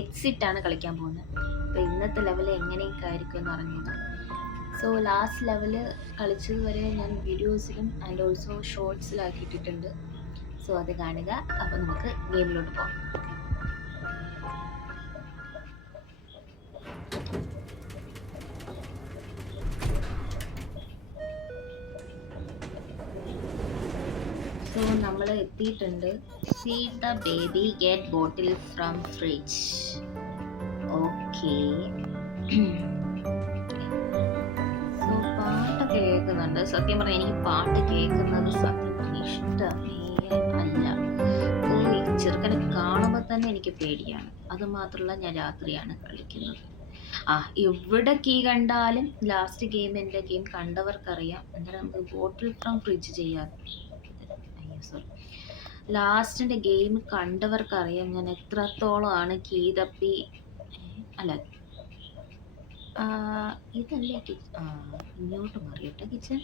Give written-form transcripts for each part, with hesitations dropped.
Exit ആണ് കളിക്കാൻ പോകുന്നത്. അപ്പോൾ ഇന്നത്തെ ലെവൽ എങ്ങനെയൊക്കെ ആയിരിക്കും എന്ന് അറിഞ്ഞത്. സോ ലാസ്റ്റ് ലെവല് കളിച്ചത് വരെ ഞാൻ വീഡിയോസിലും ആൻഡ് ഓൾസോ ഷോർട്സിലാക്കിയിട്ടിട്ടുണ്ട്. സോ അത് കാണുക. അപ്പോൾ നമുക്ക് ഗെയിമിലോട്ട് പോകാം. സോ നമ്മൾ എത്തിയിട്ടുണ്ട്. Feed the baby, get bottle from fridge. Okay. So പാട്ടൊക്കെ കേൾക്കുന്നുണ്ട്. സത്യം പറഞ്ഞാൽ എനിക്ക് പാട്ട് കേൾക്കുന്നത് സത്യം ഇഷ്ടമേ അല്ല. ഈ ചെറുക്കനെ കാണുമ്പോൾ തന്നെ എനിക്ക് പേടിയാണ്. അത് മാത്രമല്ല ഞാൻ രാത്രിയാണ് കളിക്കുന്നത്. എവിടെ കീ കണ്ടാലും ലാസ്റ്റ് എൻ്റെ ഗെയിം കണ്ടവർക്കറിയാം. എന്തായാലും നമുക്ക് ബോട്ടിൽ ഫ്രം ഫ്രിഡ്ജ് ചെയ്യാം. സോറി, ലാസ്റ്റിൻ്റെ ഗെയിം കണ്ടവർക്കറിയാം ഞാൻ എത്രത്തോളമാണ് കീ തപ്പി. അല്ല, ഇതല്ലേ ഇങ്ങോട്ട് മാറിയിട്ട് കിച്ചൺ.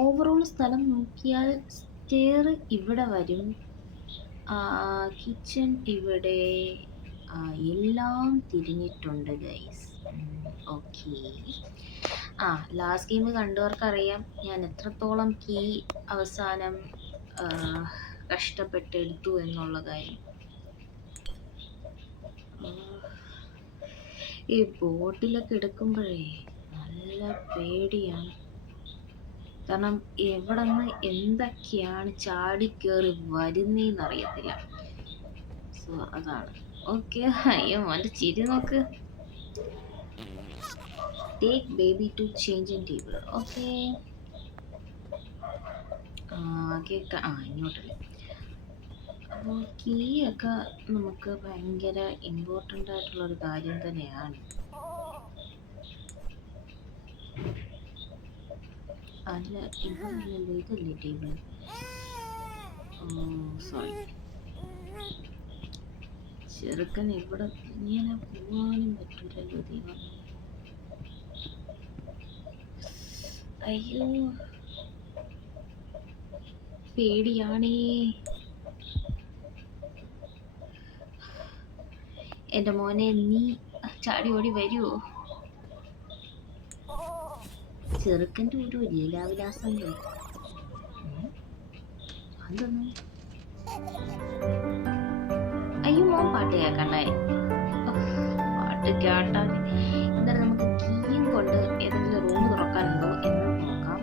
ഓവറോൾ സ്ഥലം നോക്കിയാൽ സ്റ്റെയർ ഇവിടെ വരും, കിച്ചൺ ഇവിടെ, എല്ലാം തിരിഞ്ഞിട്ടുണ്ട് ഗൈസ്. ഓക്കെ. ലാസ്റ്റ് ഗെയിം കണ്ടവർക്കറിയാം ഞാൻ എത്രത്തോളം കീ അവസാനം കഷ്ടപ്പെട്ടെടുത്തു എന്നുള്ള കാര്യം. ഈ ബോട്ടിലൊക്കെ എടുക്കുമ്പോഴേ നല്ല പേടിയാണ്. കാരണം എവിടെ നിന്ന് എന്തൊക്കെയാണ് ചാടിക്കേറി വരുന്നേന്നറിയത്തില്ല. സോ അതാണ്. ഓക്കെ. അയ്യോ മോൻ്റെ ചിരി നോക്ക്. Take baby to change in table. Okay. ഇങ്ങോട്ടല്ലേ. അപ്പോൾ കീ ഒക്കെ നമുക്ക് ഭയങ്കര ഇമ്പോർട്ടൻ്റ് ആയിട്ടുള്ളൊരു കാര്യം തന്നെയാണ്. അല്ല, ഇതല്ലല്ലോ, ഇതല്ലേ ടേബിൾ. സോറി. ചെറുക്കൻ ഇവിടെ ഇങ്ങനെ പോവാനും പറ്റൂലല്ലോ ദൈവം. അയ്യോ പേടിയാണേ. എൻ്റെ മോനെ, നീ ചാടി ഓടി വരുമോ? ചെറുക്കൻ്റെ ഒരു ലീലാവിലാസം. അതൊന്നും. അയ്യോ മോൻ പാട്ട് കേൾക്കണ്ടായി. പാട്ട് കേട്ടാൽ എന്തായാലും നമുക്ക് കീയും കൊണ്ട് ഏതെങ്കിലും റൂം തുറക്കാനുണ്ടോ എന്ന് നോക്കാം.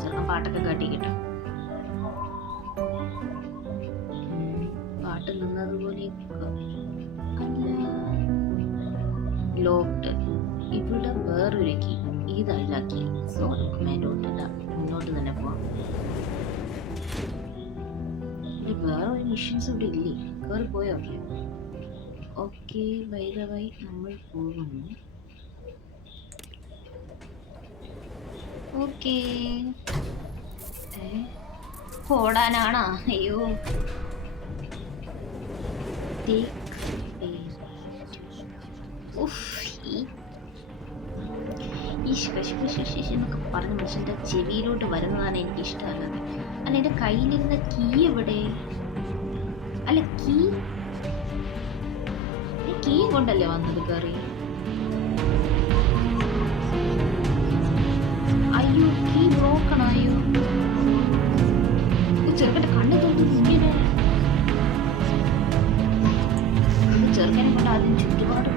ചെറുക്കൻ പാട്ടൊക്കെ കേട്ടിക്കിട്ടും. പാട്ട് നിന്നതുപോലെ ലോക്ക്ഡ്. ഇവിടെ വേറൊരു കീ, ഇതല്ല കീ. സോ നമുക്ക് മേലോട്ടില്ല, മുന്നോട്ട് തന്നെ പോവാം. വേറെ ഒരു മിഷൻസ് ഇവിടെ ഇല്ലേ? കയറി പോയോ? ഓക്കെ. ബൈ ദ വൈ നമ്മൾ പോകുന്നു. ഓക്കെ. ഓടാനാണോ? അയ്യോ. ഈ എന്നൊക്കെ പറഞ്ഞ മനുഷ്യൻ്റെ ചെവിയിലോട്ട് വരുന്നതാണ് എനിക്ക് ഇഷ്ടമല്ലത്. അല്ല, എൻ്റെ കയ്യിലിരുന്ന കീ എവിടെ? അല്ല, കീ കൊണ്ടല്ലേ വന്നത് കയറി? അയ്യോ, കീ ബ്രോക്കണോ? അയ്യോ, ചെറുക്കൻ്റെ കണ്ണ് തോന്നുന്നു ഇങ്ങനെ. ചെറുക്കനെ കൊണ്ട് ആദ്യം ചുറ്റുപാട്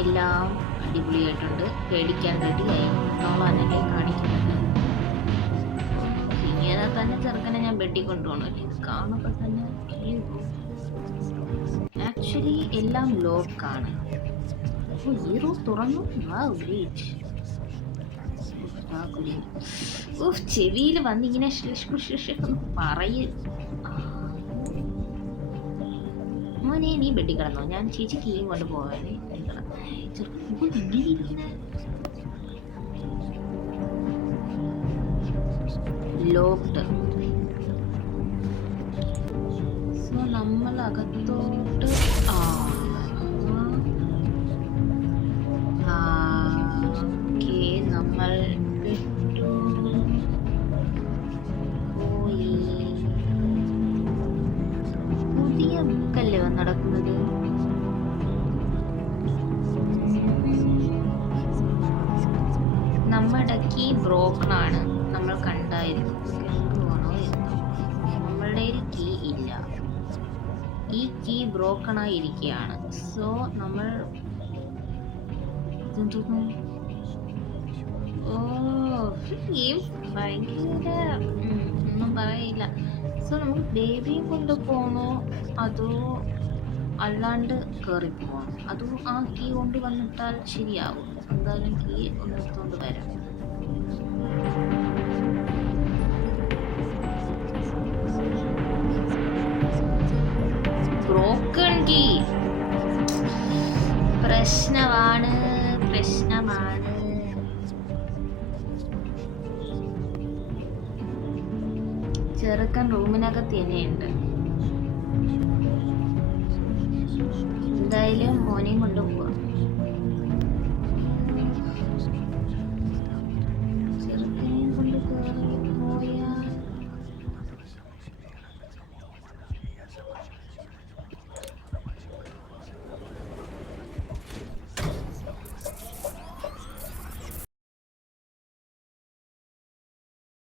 എല്ലാം അടിപൊളിയായിട്ടുണ്ട്. പേടിക്കാൻ റെഡിയായി നോളാനല്ലേ കാണിക്കുന്നത്. ഇങ്ങനെ തന്നെ ചെറുക്കനെ ഞാൻ ബെഡിൽ കൊണ്ടുപോകണമല്ലേ. ഇത് കാണുമ്പോൾ തന്നെ ആക്ച്വലി എല്ലാം ലോക്കാണ്. ഈ റൂം തുറന്നു. ചെവിയിൽ വന്നിങ്ങനെ പറയ. മോനെ, നീ ബെഡിൽ കിടന്നോ? ഞാൻ ചേച്ചി കീയും കൊണ്ട് പോവാനേ. ലോക്ക്ഡ്. സോ നമ്മൾ അകത്തോട്ട് നമ്മുടെ കീ ബ്രോക്കൺ ആണ്. നമ്മൾ കണ്ടായിരുന്നു. എന്തുവാണോ എന്തോ, നമ്മളുടെ ഒരു കീ ഇല്ല. ഈ കീ ബ്രോക്കൺ ആയിരിക്കുകയാണ്. സോ നമ്മൾ ഓ ഈ ഭയങ്കര ഒന്നും പറയില്ല. സോ നമുക്ക് ബേബിയും കൊണ്ട് പോകണോ അതോ അല്ലാണ്ട് കയറി പോകണം? അതും ആ കീ കൊണ്ട് വന്നിട്ടാൽ ശരിയാവും. എന്തായാലും കീ ഒന്ന് എടുത്തുകൊണ്ട് വരാം. ബ്രോക്കൺ കീ പ്രശ്നമാണ്. ചെറുക്കൻ റൂമിനകത്ത് തന്നെയുണ്ട്. എന്തായാലും മോനെയും കൊണ്ട്